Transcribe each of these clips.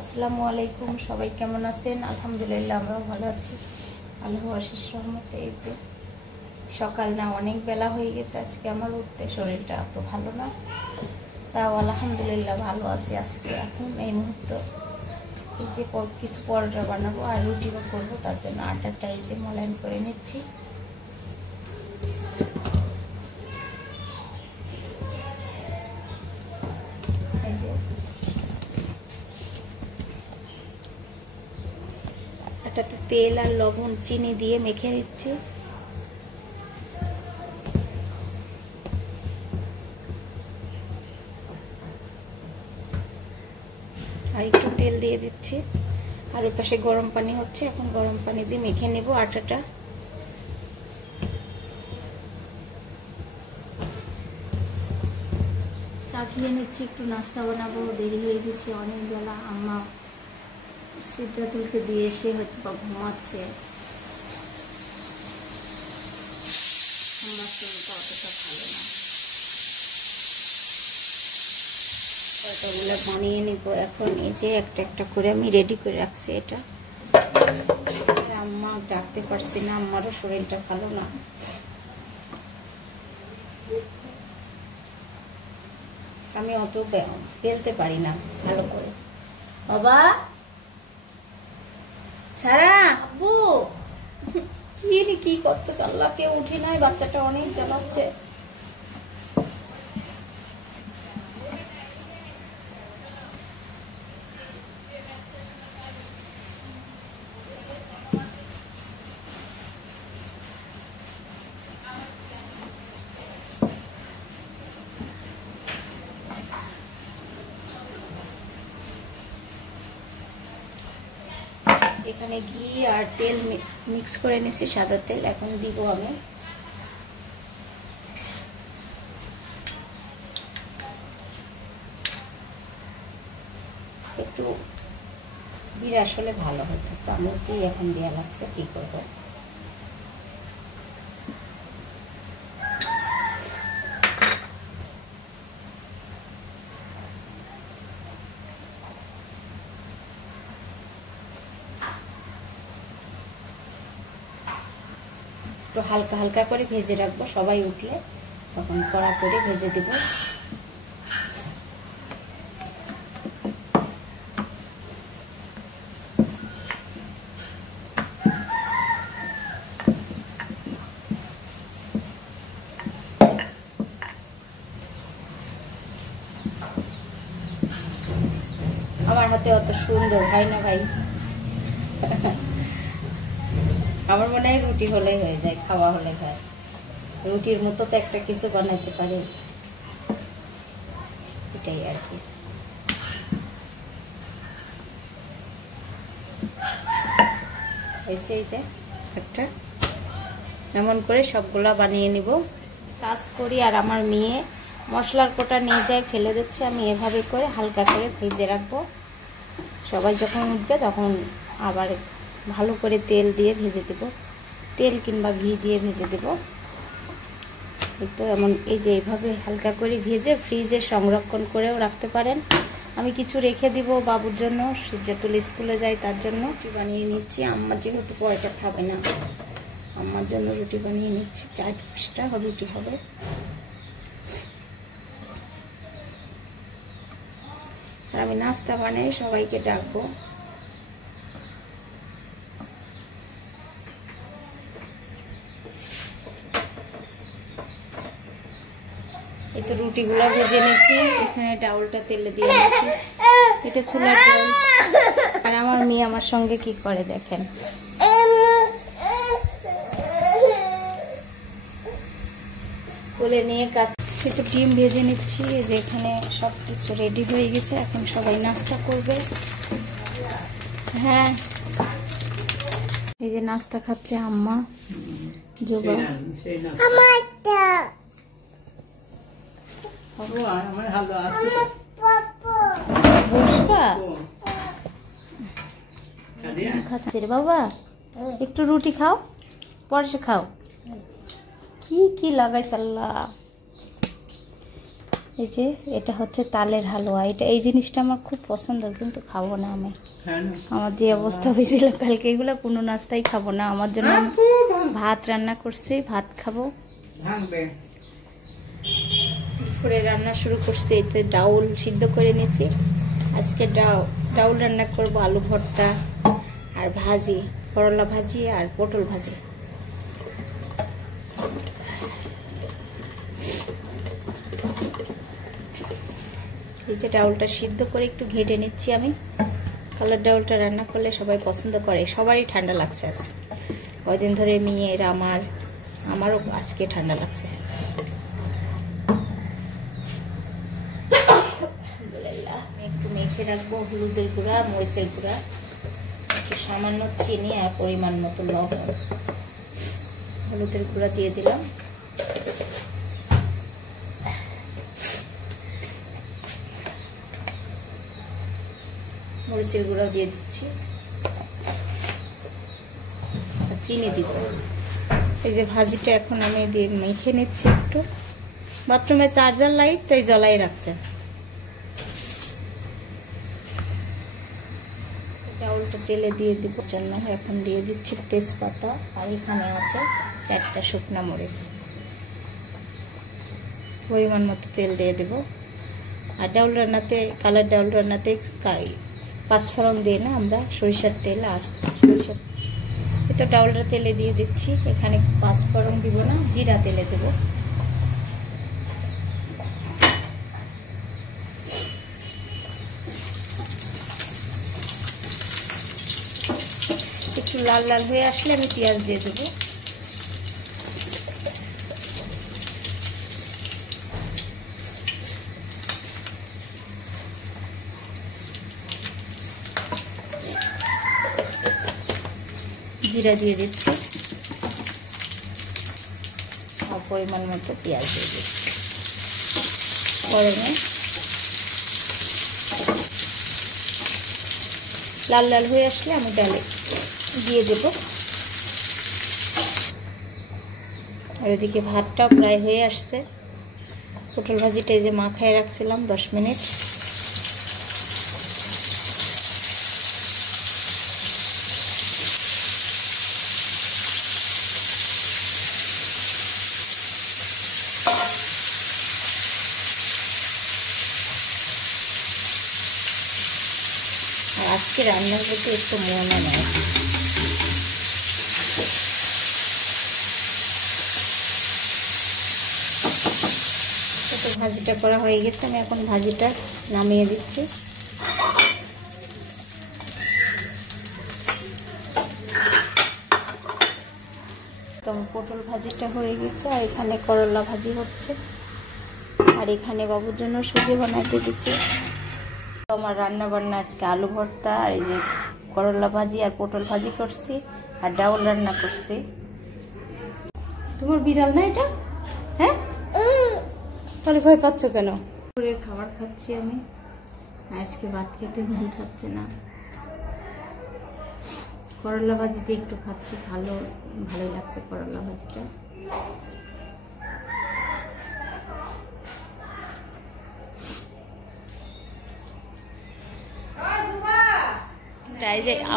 আসসালামু আলাইকুম, সবাই কেমন আছেন? আলহামদুলিল্লাহ আমরাও ভালো আছি, আল্লাহর অশেষ রহমতে। এই যে সকাল না, অনেক বেলা হয়ে গেছে আজকে, আমার উঠতে শরীরটা এত ভালো না, তাও আলহামদুলিল্লাহ ভালো আছি আজকে। এখন এই মুহূর্তে এই যে কিছু পরোটা বানাবো আর রুটিও করবো, তার জন্য আটাটা এই যে মলাইন করে নিচ্ছি। এই যে আটাতে তেল আর লবণ চিনি দিয়ে মেখে নিচ্ছি। আর একটু তেল দিয়ে দিচ্ছি, আর ওই পাশে গরম পানি হচ্ছে, এখন গরম পানি দিয়ে মেখে নেব আটাটা। চা খেয়ে নিচ্ছি, একটু নাস্তা বানাবো, দেরি হয়ে গেছে অনেক বেলা। আম্মা সিদ্ধাতুলকে দিয়ে এসে হয়তো বা ঘুমাচ্ছে, আমার শরীরটা অতটা ভালো না। ওগুলো বানিয়ে নিব এখন। এই যে একটা একটা করে আমি রেডি করে রাখছি। এটা আম্মা ডাকতে পারছি না, আমারও শরীরটা ভালো না। আমি অত বেলতে পারি না ভালো করে। বাবা ছাড়া আব্বু কি করতেছে? আল্লাহ, কেউ উঠে নাই, বাচ্চাটা অনেক জ্বালাচ্ছে। এখানে ঘি আর তেল মিক্স করে নিয়েছি, সাদা তেল। এখন দিব আমি একটু বিরাস হলে ভালো হতো, চামচ দিয়ে এখন দেওয়া লাগছে, কি করবো। একটু হালকা হালকা করে ভেজে রাখবো, সবাই উঠলে তখন কড়া করে ভেজে দেব। আমার হাতে অত সুন্দর হয় না ভাই, আমার মনে হয় রুটি হলেই হয়ে যায়, খাওয়া হলে হয়। রুটির মতো তো একটা কিছু বানাইতে পারে, এটাই আর কি। এই যে একটা এমন করে সবগুলা বানিয়ে নিব। কাজ করি আর আমার মেয়ে মশলার কোটা নিয়ে যায়, ফেলে দিচ্ছে। আমি এভাবে করে হালকা করে ভেজে রাখবো, সবাই যখন উঠবে তখন আবার ভালো করে তেল দিয়ে ভেজে দেব, তেল কিংবা ঘি দিয়ে ভেজে দেব। তো এমন এই যে এইভাবে হালকা করে ভেজে ফ্রিজে সংরক্ষণ করেও রাখতে পারেন। আমি কিছু রেখে দিব বাবুর জন্য, সিদ্ধাতুল স্কুলে যায় তার জন্য। রুটি বানিয়ে নিচ্ছি, আম্মা যেহেতু পরোটা খাবে না, আম্মার জন্য রুটি বানিয়ে নিচ্ছি। 4-5টা রুটি হবে। আর আমি নাস্তা বানাই সবাইকে ডাকবো। এই তো রুটিগুলো ভেজে নিচ্ছি, এখানে ডাউলটা তেলে দিয়ে নিচ্ছি। এটা ছোলার ডাউল। আর আমার মেয়ে আমার সঙ্গে কি করে দেখেন, কোলে নিয়ে কাজ। একটু ডিম ভেজে নিচ্ছি। এই যে এখানে সব কিছু রেডি হয়ে গেছে, এখন সবাই নাস্তা করবে। হ্যাঁ, এই যে নাস্তা খাচ্ছে আম্মা, জোবা। খাচ্ছে রে বাবা, একটু রুটি খাও, পরে খাও। কি কি লাগাইছে আল্লাহ। এই যে এটা হচ্ছে তালের হালুয়া, এটা এই জিনিসটা আমার খুব পছন্দ, কিন্তু খাবো না আমি। আমার যে অবস্থা হয়েছিল কালকে, এগুলো কোনো নাস্তাই খাবো না। আমার জন্য ভাত রান্না করছি, ভাত খাবো। দুপুরে রান্না শুরু করছি, এতে ডাউল সিদ্ধ করে নিয়েছি। আজকে ডাউল রান্না করব, আলু ভর্তা আর ভাজি, করলা ভাজি আর পটল ভাজি। এই যে ডাউলটা সিদ্ধ করে একটু ঘেটে নিচ্ছি আমি। কালার ডাউলটা রান্না করলে সবাই পছন্দ করে, সবারই ঠান্ডা লাগছে আজ কয়দিন ধরে, মেয়ের আমারও আজকে ঠান্ডা লাগছে। একটু মেখে রাখবো, হলুদের গুঁড়া, মরিচের গুঁড়া, একটু সামান্য চিনি আর পরিমাণ মতো লবণ। হলুদের গুঁড়া দিয়ে দিলাম, মরিচের গুঁড়া দিয়ে দিচ্ছি, চিনি দিব। এই যে ভাজিটা এখন আমি দিয়ে মেখে নিচ্ছি একটু। বাথরুমে চার্জার লাইট, তাই জ্বলাই রাখছে। ডাউলটা তেলে দিয়ে দিব জন্য এখন দিয়ে দিচ্ছি তেজপাতা, আর এখানে আছে 4টা শুকনা মরিচ। পরিমাণ মতো তেল দিয়ে দেব। আর ডাউল রান্নাতে, কালার ডাউল রান্নাতে পাঁচফোড়ন দিয়ে না আমরা, সরিষার তেল আর সরিষার, তো ডাউলটা তেলে দিয়ে দিচ্ছি। এখানে পাঁচফোড়ন দিব না, জিরা তেলে দেব। একটু লাল লাল হয়ে আসলে আমি পেঁয়াজ দিয়ে দেবো। জিরা দিয়ে দিচ্ছি আর পরিমাণ মতো পেঁয়াজ দিয়ে দিচ্ছি। গরমে লাল লাল হয়ে আসলে আমি ডালে দিয়ে দেব। আর ওদিকে ভাতটাও প্রায় হয়ে আসছে। পটল ভাজিটা এই যে মাখায় রাখছিলাম 10 মিনিট। আজকে রান্নার প্রতি একটু মনে নেই। ভাজিটা করা হয়ে গেছে, আমি এখন ভাজিটা নামিয়ে দিচ্ছি। তো পটল ভাজিটা হয়ে গেছে, আর এখানে করলা ভাজি হচ্ছে, আর এখানে বাবুর জন্য সুজি বানাতে দিচ্ছি। আমার রান্না বান্না আজকে আলু ভর্তা, আর এই যে করলা ভাজি আর পটল ভাজি করছি, আর ডাউল রান্না করছি। তোমার বিড়াল না এটা? হ্যাঁ, তাহলে ভয় পাচ্ছ কেন? দুপুরের খাবার খাচ্ছি আমি। আজকে ভাত খেতে মন চাচ্ছে না, করলা ভাজিতে একটু খাচ্ছি, ভালোই লাগছে করলা ভাজিটা।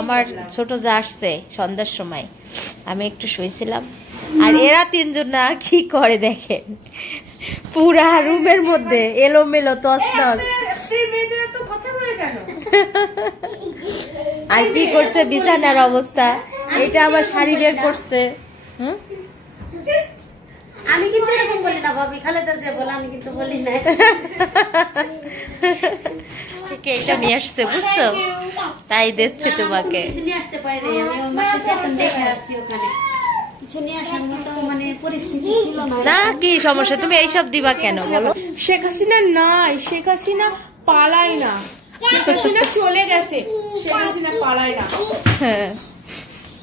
আমার ছোট যা আসছে সন্ধ্যার সময়, আমি একটু শুয়েছিলাম, আর এরা 3 জন না কি করে দেখেন, পুরা রুমের মধ্যে এলোমেলো তছনছ। আর কি করছে বিছানার অবস্থা, এটা আবার শাড়ি বের করছে। আমি কিন্তু এরকম বলি না ভাবি, খালেদা যে বলে আমি কিন্তু বলি না। এটা নিয়ে আসছে বুঝছো, তাই দিচ্ছে তোমাকে। কিছু নিয়ে আসতে পারি না, আমি ওর মাসের বেতন দেখে আসছি, ওখানে কিছু নিয়ে আসার মতো মানে পরিস্থিতি ছিল না। না কি সমস্যা, তুমি এইসব দিবা কেন বলো? শেখ হাসিনা নাই, শেখ হাসিনা পালায় না, শেখ হাসিনা চলে গেছে, শেখ হাসিনা পালায় না।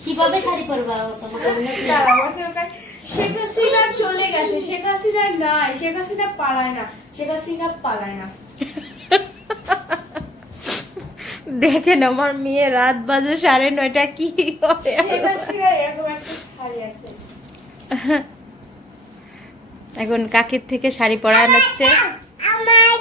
কিভাবে শাড়ি পরবা? শেখ হাসিনা চলে গেছে, শেখ হাসিনা নাই, শেখ হাসিনা পালায় না, শেখ হাসিনা পালায় না। দেখেন আমার মেয়ে রাত বাজে 9:30 কি করে। এখন কাকির থেকে শাড়ি পরা আনাচ্ছে, আমার